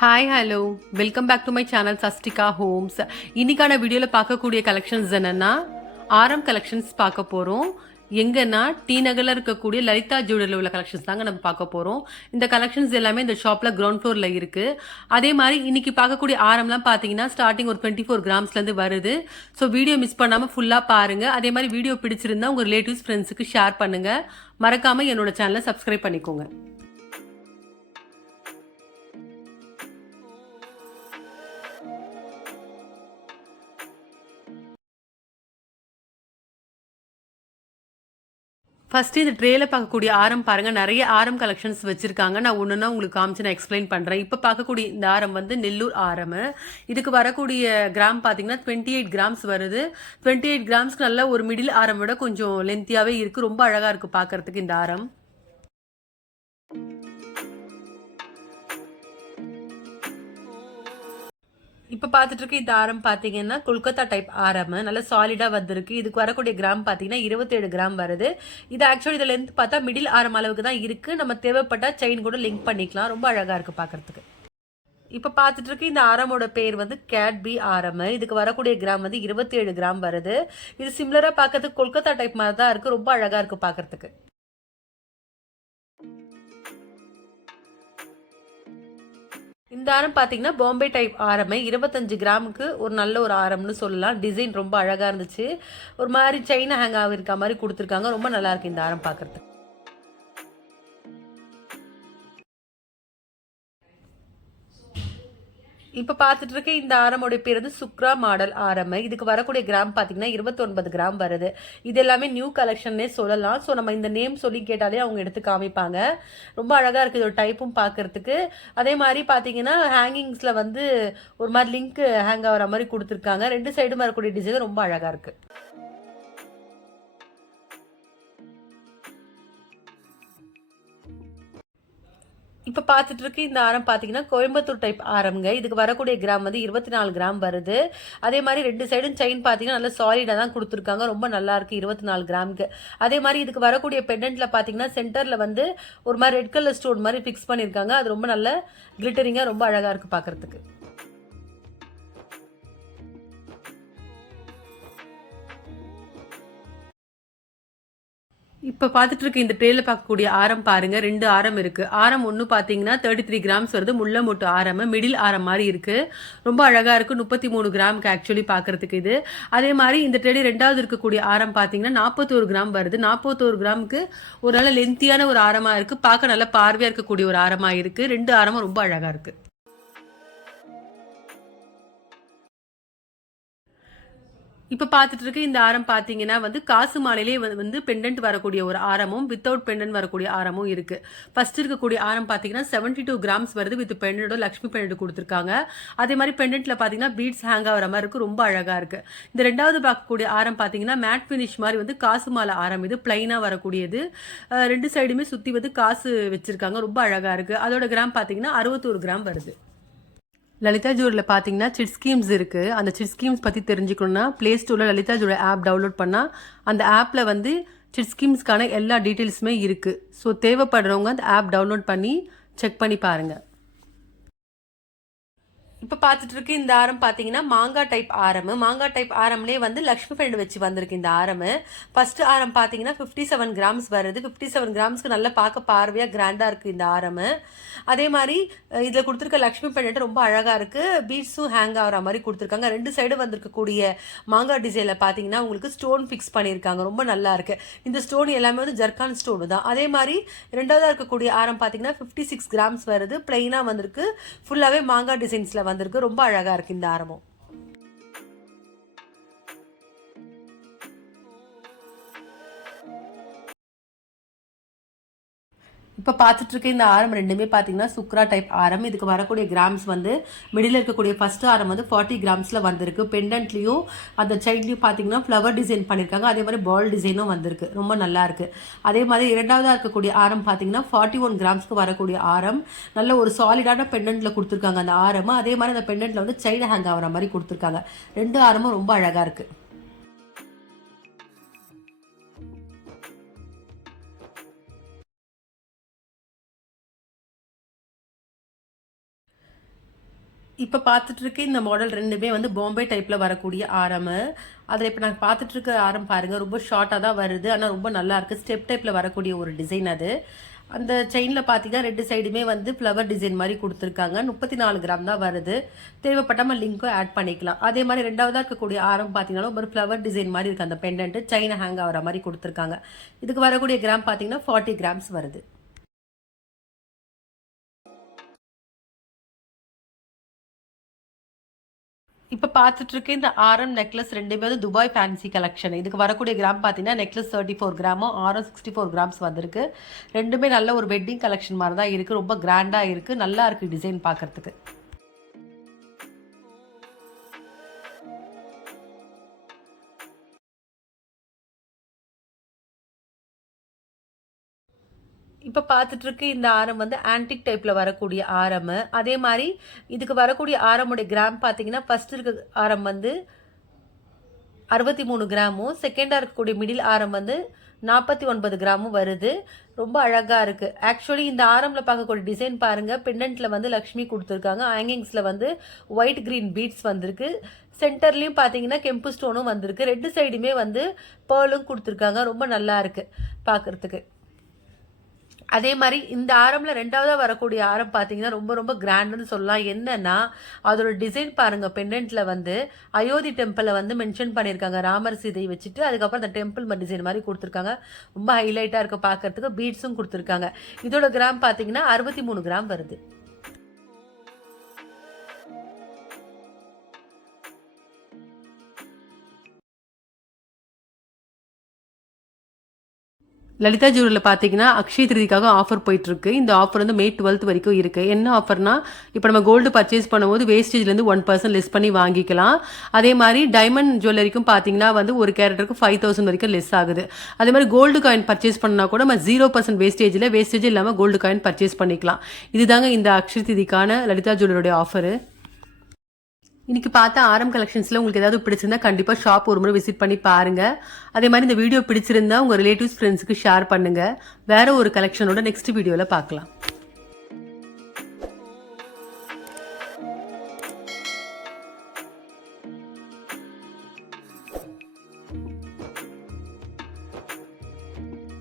Hi hello welcome back to my channel Sastika homes. இன்னைக்கான வீடியோவில் பார்க்கக்கூடிய கலெக்ஷன்ஸ் என்னன்னா ஆரம் கலெக்ஷன்ஸ் பார்க்க போகிறோம். எங்கன்னா டி நகரில் இருக்கக்கூடிய லலிதா ஜுவல்லரியில் உள்ள கலெக்ஷன்ஸ் தாங்க நம்ம பார்க்க போகிறோம். இந்த கலெக்ஷன்ஸ் எல்லாமே இந்த ஷாப்பில் கிரவுண்ட் ஃப்ளோரில் இருக்குது. அதே மாதிரி இன்னைக்கு பார்க்கக்கூடிய ஆரம்லாம் பார்த்தீங்கன்னா ஸ்டார்டிங் ஒரு 24 கிராம்ஸ்லேருந்து வருது. ஸோ வீடியோ மிஸ் பண்ணாமல் ஃபுல்லாக பாருங்கள். அதே மாதிரி வீடியோ பிடிச்சிருந்தா உங்கள் ரிலேட்டிவ்ஸ் ஃப்ரெண்ட்ஸுக்கு ஷேர் பண்ணுங்கள். மறக்காமல் என்னோட சேனலை சப்ஸ்கிரைப் பண்ணிக்கோங்க. ஃபர்ஸ்ட் இந்த ட்ரேல பார்க்கக்கூடிய ஆரம் பாருங்க, நிறைய ஆரம் கலெக்ஷன்ஸ் வச்சிருக்காங்க. நான் ஒன்றுனா உங்களுக்கு காமிச்சு நான் எக்ஸ்பிளைன் பண்றேன். இப்போ பார்க்கக்கூடிய இந்த ஆரம் வந்து நெல்லூர் ஆரம். இதுக்கு வரக்கூடிய கிராம் பார்த்தீங்கன்னா 28 கிராம்ஸ் வருது. 28 கிராம்ஸ்க்கு நல்ல ஒரு மிடில் ஆரம் விட கொஞ்சம் லென்த்தியாவே இருக்கு. ரொம்ப அழகா இருக்கு பார்க்கறதுக்கு இந்த ஆரம். இப்போ பார்த்துட்டு இருக்க இந்த ஆரம் பார்த்தீங்கன்னா கொல்கத்தா டைப் ஆரம் நல்லா சாலிடாக வந்திருக்கு. இதுக்கு வரக்கூடிய கிராம் பார்த்தீங்கன்னா 27 கிராம் வருது. இது ஆக்சுவலி இதில் லென்த் பார்த்தா மிடில் ஆரம் அளவுக்கு தான் இருக்குது. நம்ம தேவைப்பட்ட செயின் கூட லிங்க் பண்ணிக்கலாம். ரொம்ப அழகாக இருக்குது பார்க்குறதுக்கு. இப்போ பார்த்துட்டு இருக்கு இந்த ஆரமோட பேர் வந்து கேட்பி ஆரம். இதுக்கு வரக்கூடிய கிராம் வந்து 27 கிராம் வருது. இது சிம்லராக பார்க்கறதுக்கு கொல்கத்தா டைப் மாதிரி தான் இருக்குது. ரொம்ப அழகாக இருக்குது பார்க்குறதுக்கு. இந்த ஆரம் பார்த்தீங்கன்னா பாம்பே டைப் ஆரமே 25 கிராமுக்கு ஒரு நல்ல ஒரு ஆரம்னு சொல்லலாம். டிசைன் ரொம்ப அழகாக இருந்துச்சு. ஒரு மாதிரி செயினா ஹேங் ஆகிருக்க மாதிரி கொடுத்துருக்காங்க. ரொம்ப நல்லா இருக்கு இந்த ஆரம் பார்க்கறதுக்கு. இப்போ பார்த்துட்டு இருக்க இந்த ஆரமோட பேர் வந்து சுக்ரா மாடல் ஆரம். இதுக்கு வரக்கூடிய கிராம் பார்த்தீங்கன்னா 29 கிராம் வருது. இது எல்லாமே நியூ கலெக்ஷன்னே சொல்லலாம். ஸோ நம்ம இந்த நேம் சொல்லி கேட்டாலே அவங்க எடுத்து காமிப்பாங்க. ரொம்ப அழகாக இருக்குது இதோட டைப்பும் பார்க்கறதுக்கு. அதே மாதிரி பார்த்தீங்கன்னா ஹேங்கிங்ஸில் வந்து ஒரு மாதிரி லிங்க் ஹேங் ஆகிற மாதிரி கொடுத்துருக்காங்க. ரெண்டு சைடும் வரக்கூடிய டிசைன் ரொம்ப அழகாக இருக்குது. இப்போ பார்த்துட்டு இருக்கு இந்த ஆரம் பார்த்தீங்கன்னா கோயம்புத்தூர் டைப் ஆரம்ங்க. இதுக்கு வரக்கூடிய கிராம் வந்து 24 கிராம் வருது. அதே மாதிரி ரெண்டு சைடும் செயின் பார்த்தீங்கன்னா நல்லா சாலிடாக தான் கொடுத்துருக்காங்க. ரொம்ப நல்லா இருக்கு 24 கிராமுக்கு. அதே மாதிரி இதுக்கு வரக்கூடிய பெண்டன்ட்ல பார்த்தீங்கன்னா சென்டரில் வந்து ஒரு மாதிரி ரெட் கலர் ஸ்டோன் மாதிரி ஃபிக்ஸ் பண்ணியிருக்காங்க. அது ரொம்ப நல்ல கிளிட்டரிங்காக ரொம்ப அழகாக இருக்குது பார்க்குறதுக்கு. இப்போ பார்த்துட்டு இருக்க இந்த ட்ரேல பார்க்கக்கூடிய ஆரம் பாருங்க, ரெண்டு ஆரம் இருக்கு. ஆரம் ஒன்று பார்த்தீங்கன்னா 33 கிராம்ஸ் வருது. முள்ள மொட்டு ஆரம் மிடில் ஆரம் மாதிரி இருக்கு. ரொம்ப அழகா இருக்கு. 33 கிராமுக்கு ஆக்சுவலி பார்க்கறதுக்கு இது. அதே மாதிரி இந்த ட்ரேல ரெண்டாவது இருக்கக்கூடிய ஆரம் பார்த்தீங்கன்னா 41 கிராம் வருது. 41 கிராமுக்கு ஒரு நல்ல லென்த்தியான ஒரு ஆரமா இருக்கு. பார்க்க நல்ல பார்வையா இருக்கக்கூடிய ஒரு ஆரமா இருக்கு. ரெண்டு ஆரமும் ரொம்ப அழகா இருக்கு. இப்போ பார்த்துட்டு இருக்க இந்த ஆரம் பார்த்தீங்கன்னா வந்து காசு மாலையிலே வந்து பெண்டன்ட் வரக்கூடிய ஒரு ஆரமும் வித்தவுட் பெண்டன்ட் வரக்கூடிய ஆரமும் இருக்கு. ஃபர்ஸ்ட் இருக்கக்கூடிய ஆரம் பார்த்தீங்கன்னா 72 கிராம்ஸ் வருது. வித் பெண்டன்டோ லக்ஷ்மி பெண்டன்ட் கொடுத்துருக்காங்க. அதே மாதிரி பெண்டன்ட்ல பார்த்தீங்கன்னா பீட்ஸ் ஹேங் ஆகிற மாதிரி இருக்கு. ரொம்ப அழகா இருக்கு. இந்த ரெண்டாவது பார்க்கக்கூடிய ஆரம் பார்த்தீங்கன்னா மேட் ஃபினிஷ் மாதிரி வந்து காசு மாலை ஆரம். இது பிளைனா வரக்கூடியது. ரெண்டு சைடுமே சுத்தி வந்து காசு வச்சிருக்காங்க. ரொம்ப அழகா இருக்கு. அதோட கிராம் பார்த்தீங்கன்னா 61 கிராம் வருது. லலிதா ஜுவல்லில் பார்த்தீங்கன்னா சிட் ஸ்கீம்ஸ் இருக்குது. அந்த சிட் ஸ்கீம்ஸ் பற்றி தெரிஞ்சுக்கணுன்னா ப்ளே ஸ்டோரில் லலிதா ஜுவல் ஆப் டவுன்லோட் பண்ணால் அந்த ஆப்பில் வந்து சிட் ஸ்கீம்ஸ்க்கான எல்லா டீட்டெயில்ஸுமே இருக்குது. ஸோ தேவைப்படுறவங்க அந்த ஆப் டவுன்லோட் பண்ணி செக் பண்ணி பாருங்கள். இப்போ பார்த்துட்டு இருக்கு இந்த ஆரம் பார்த்தீங்கன்னா மாங்காய் டைப் ஆரம். மாங்காய் டைப் ஆரம்லேயே வந்து லக்ஷ்மி பெண்ட் வச்சு வந்திருக்கு இந்த ஆரம். ஃபர்ஸ்ட் ஆரம் பார்த்தீங்கன்னா 57 கிராம்ஸ் வருது. 57 கிராம்ஸ்க்கு நல்ல பார்க்க பார்வையாக கிராண்டாக இருக்குது இந்த ஆரம். அதே மாதிரி இதில் கொடுத்துருக்க லக்ஷ்மி பெண்ட் ரொம்ப அழகாக இருக்குது. பீட்ஸும் ஹேங் ஆகிற மாதிரி கொடுத்துருக்காங்க. ரெண்டு சைடு வந்திருக்கக்கூடிய மாங்காய் டிசைனில் பார்த்தீங்கன்னா உங்களுக்கு ஸ்டோன் ஃபிக்ஸ் பண்ணியிருக்காங்க. ரொம்ப நல்லா இருக்கு. இந்த ஸ்டோன் எல்லாமே வந்து ஜர்கான் ஸ்டோனு தான். அதே மாதிரி ரெண்டாவதாக இருக்கக்கூடிய ஆரம் பார்த்தீங்கன்னா 56 கிராம்ஸ் வருது. பிளைனாக வந்திருக்கு. ஃபுல்லாகவே மாங்காய் டிசைன்ஸில் வந்திருக்கு. ரொம்ப அழகா இருக்கு இந்த ஆரமும். இப்போ பார்த்துட்டு இருக்க இந்த ஆரம் ரெண்டுமே பார்த்தீங்கன்னா சுக்ரா டைப் ஆரம். இதுக்கு வரக்கூடிய கிராம்ஸ் வந்து மிடில் இருக்கக்கூடிய ஃபர்ஸ்ட் ஆரம் வந்து 40 கிராம்ஸில் வந்திருக்கு. பெண்டன்ட்லேயும் அந்த சைட்லேயும் பார்த்தீங்கன்னா ஃப்ளவர் டிசைன் பண்ணியிருக்காங்க. அதே மாதிரி பால் டிசைனும் வந்திருக்கு. ரொம்ப நல்லா இருக்கு. அதே மாதிரி இரண்டாவதாக இருக்கக்கூடிய ஆரம் பார்த்தீங்கன்னா 41 கிராம்ஸ்க்கு வரக்கூடிய ஆரம். நல்ல ஒரு சாலிடான பெண்டன்ட்ல கொடுத்துருக்காங்க அந்த ஆரம். அதே மாதிரி அந்த பெண்டன்ட்ல வந்து சைடு ஹேங் ஆகிற மாதிரி கொடுத்துருக்காங்க. ரெண்டு ஆரமும் ரொம்ப அழகா இருக்கு. இப்போ பார்த்துட்டு இருக்க இந்த மாடல் ரெண்டுமே வந்து பாம்பே டைப்பில் வரக்கூடிய ஆரம். அதில் இப்போ நாங்கள் பார்த்துட்டு இருக்க ஆரம் பாருங்கள், ரொம்ப ஷார்ட்டாக தான் வருது, ஆனால் ரொம்ப நல்லா இருக்குது. ஸ்டெப் டைப்பில் வரக்கூடிய ஒரு டிசைன் அது. அந்த செயினில் பார்த்தீங்கன்னா 2 சைடுமே வந்து ஃப்ளவர் டிசைன் மாதிரி கொடுத்துருக்காங்க. 34 கிராம் தான் வருது. தேவைப்பட்டாமல் லிங்க்கும் ஆட் பண்ணிக்கலாம். அதே மாதிரி ரெண்டாவதாக இருக்கக்கூடிய ஆரம் பார்த்தீங்கன்னா ஒரு ஃப்ளவர் டிசைன் மாதிரி இருக்குது. அந்த பெண்டன்ட்டு செயினை ஹேங் ஆகிற மாதிரி கொடுத்துருக்காங்க. இதுக்கு வரக்கூடிய கிராம் பார்த்தீங்கன்னா 40 கிராம்ஸ் வருது. இப்போ பார்த்துட்டு இருக்க இந்த ஆரம் நெக்லஸ் ரெண்டுமே வந்து துபாய் ஃபேன்சி கலெக்ஷன். இதுக்கு வரக்கூடிய கிராம் பார்த்தீங்கன்னா நெக்லஸ் 34 கிராமும் ஆரம் 64 கிராம்ஸ் வந்திருக்கு. ரெண்டுமே நல்ல ஒரு வெட்டிங் கலெக்ஷன் மாதிரி தான் இருக்குது. ரொம்ப கிராண்டாக இருக்குது, நல்லா இருக்குது டிசைன் பார்க்குறதுக்கு. இப்போ பார்த்துட்டு இருக்க இந்த ஆரம் வந்து ஆன்டிக் டைப்பில் வரக்கூடிய ஆரம். அதே மாதிரி இதுக்கு வரக்கூடிய ஆரமுடைய கிராம் பார்த்தீங்கன்னா ஃபர்ஸ்ட் இருக்க ஆரம் வந்து 63 கிராமும், செகண்டாக இருக்கக்கூடிய மிடில் ஆரம் வந்து 49 கிராமும் வருது. ரொம்ப அழகாக இருக்குது. ஆக்சுவலி இந்த ஆரமில் பார்க்கக்கூடிய டிசைன் பாருங்கள், பெண்டன்ட்டில் வந்து லக்ஷ்மி கொடுத்துருக்காங்க, ஹேங்கிங்ஸில் வந்து ஒயிட் க்ரீன் பீட்ஸ் வந்திருக்கு. சென்டர்லேயும் பார்த்தீங்கன்னா கெம்பு ஸ்டோனும் வந்திருக்கு. 2 சைடுமே வந்து பேர்லும் கொடுத்துருக்காங்க. ரொம்ப நல்லா இருக்குது பார்க்குறதுக்கு. அதே மாதிரி இந்த ஆரமில் ரெண்டாவதாக வரக்கூடிய ஆரம் பார்த்தீங்கன்னா ரொம்ப ரொம்ப கிராண்டுன்னு சொல்லலாம். என்னன்னா அதோட டிசைன் பாருங்கள், பெண்டன்ட்டில் வந்து அயோத்தி டெம்பிளை வந்து மென்ஷன் பண்ணியிருக்காங்க, ராமர் சீதை வச்சுட்டு. அதுக்கப்புறம் அந்த டெம்பிள் டிசைன் மாதிரி கொடுத்துருக்காங்க. ரொம்ப ஹைலைட்டாக இருக்க பார்க்கறதுக்கு. பீட்ஸும் கொடுத்துருக்காங்க. இதோட கிராம் பார்த்தீங்கன்னா 63 கிராம் வருது. லலிதா ஜுவல்லரியில் பார்த்தீங்கன்னா அக்ஷய திருதிக்காக ஆஃபர் போயிட்டுருக்கு. இந்த ஆஃபர் வந்து May 12th வரைக்கும் இருக்குது. என்ன ஆஃபர்னா, இப்போ நம்ம கோல்டு பர்ச்சேஸ் பண்ணும்போது வேஸ்டேஜ்லேருந்து 1% லெஸ் பண்ணி வாங்கிக்கலாம். அதே மாதிரி டைமண்ட் ஜுவல்லரிக்கும் பார்த்தீங்கன்னா வந்து ஒரு கேரக்டருக்கு 5000 வரைக்கும் லெஸ் ஆகுது. அதே மாதிரி கோல்டு காயின் பர்ச்சேஸ் பண்ணால் கூட நம்ம 0% வேஸ்டேஜ் இல்லாமல் கோல்டு காயின் பர்ச்சேஸ் பண்ணிக்கலாம். இதுதாங்க இந்த அக்ஷய திருதிக்கான லலிதா ஜுவல்லரியோட ஆஃபரு. இன்னைக்கு பார்த்த ஆரம் கலெக்ஷன்ஸில் உங்களுக்கு ஏதாவது பிடிச்சிருந்தா கண்டிப்பாக ஷாப் ஒரு முறை விசிட் பண்ணி பாருங்கள். அதே மாதிரி இந்த வீடியோ பிடிச்சிருந்தா உங்கள் ரிலேட்டிவ்ஸ் ஃப்ரெண்ட்ஸுக்கு ஷேர் பண்ணுங்கள். வேறு ஒரு கலெக்ஷனோட நெக்ஸ்ட் வீடியோவில் பார்க்கலாம்.